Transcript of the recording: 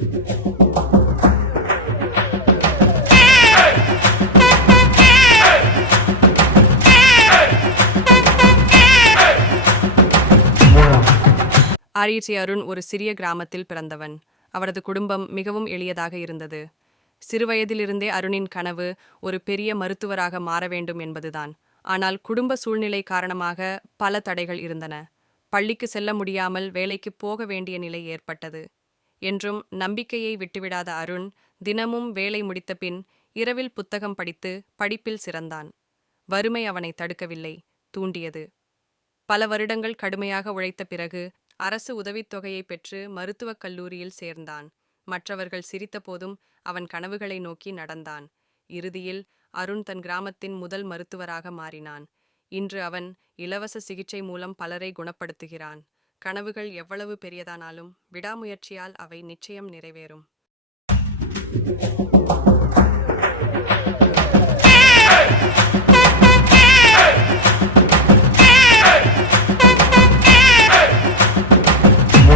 ஆரியச்சி அருண் ஒரு சிறிய கிராமத்தில் பிறந்தவன். அவரது குடும்பம் மிகவும் எளியதாக இருந்தது. சிறுவயதிலிருந்தே அருணின் கனவு ஒரு பெரிய மருத்துவராக மாற வேண்டும் என்பதுதான். ஆனால் குடும்ப சூழ்நிலை காரணமாக பல தடைகள் இருந்தன. பள்ளிக்கு செல்ல முடியாமல் வேலைக்கு போக வேண்டிய நிலை ஏற்பட்டது. என்றும் நம்பிக்கையை விட்டுவிடாத அருண் தினமும் வேலை முடித்த பின் இரவில் புத்தகம் படித்து படிப்பில் சிறந்தான். வறுமை அவனை தடுக்கவில்லை, தூண்டியது. பல வருடங்கள் கடுமையாக உழைத்த பிறகு அரசு உதவித்தொகையை பெற்று மருத்துவக் கல்லூரியில் சேர்ந்தான். மற்றவர்கள் சிரித்தபோதும் அவன் கனவுகளை நோக்கி நடந்தான். இறுதியில் அருண் தன் கிராமத்தின் முதல் மருத்துவராக மாறினான். இன்று அவன் இலவச சிகிச்சை மூலம் பலரை குணப்படுத்துகிறான். கனவுகள் எவ்வளவு பெரியதானாலும் விடாமுயற்சியால் அவை நிச்சயம் நிறைவேறும்.